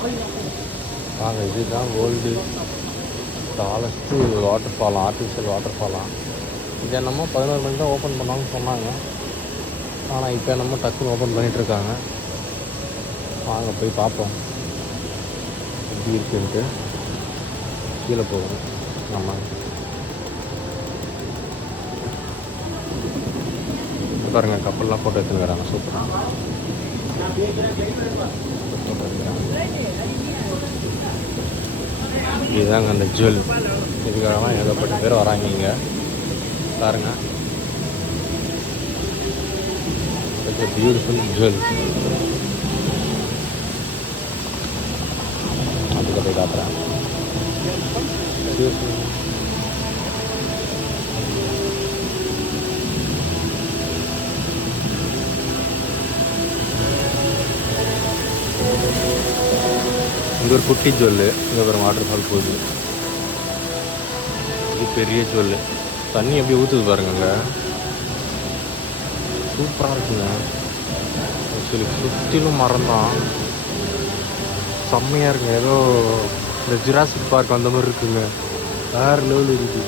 வாங்க, இதுதான் world tallest water ஃபாலாம், ஆர்டிஃபிஷியல் வாட்டர் ஃபாலாம். இது என்னமோ 11 மணிக்கு தான் ஓப்பன் பண்ணாங்கன்னு சொன்னாங்க. ஆனால் இப்போ என்னமோ டக்குன்னு ஓப்பன் பண்ணிகிட்ருக்காங்க. வாங்க போய் பார்ப்போம் எப்படி இருக்குன்ட்டு. கீழே போகணும் நம்ம. பாருங்கள், கப்பல்லாம் ஃபோட்டோ எடுத்துன்னு வராங்க. சூப்பராக இதுதாங்க அந்த ஜுவல். இதுக்காகலாம் ஏகப்பட்ட பேர் வராங்க இங்கே. பாருங்க, பியூட்டிஃபுல் ஜுவல். அதுக்கு போய் காட்டுறேன். இங்கே ஒரு குட்டி ஜுவல்லு, இங்கே ஒரு வாட்டர் ஃபால் போகுது. இது பெரிய ஜுவல்லு. தண்ணி எப்படி ஊற்றுது பாருங்க. சூப்பராக இருக்குங்க. ஆக்சுவலி சுற்றிலும் மரம் தான். செம்மையாக இருக்குங்க. ஏதோ இந்த ஜுராசிக் பார்க் அந்த மாதிரி இருக்குங்க. வேறு லெவல் இருக்குது.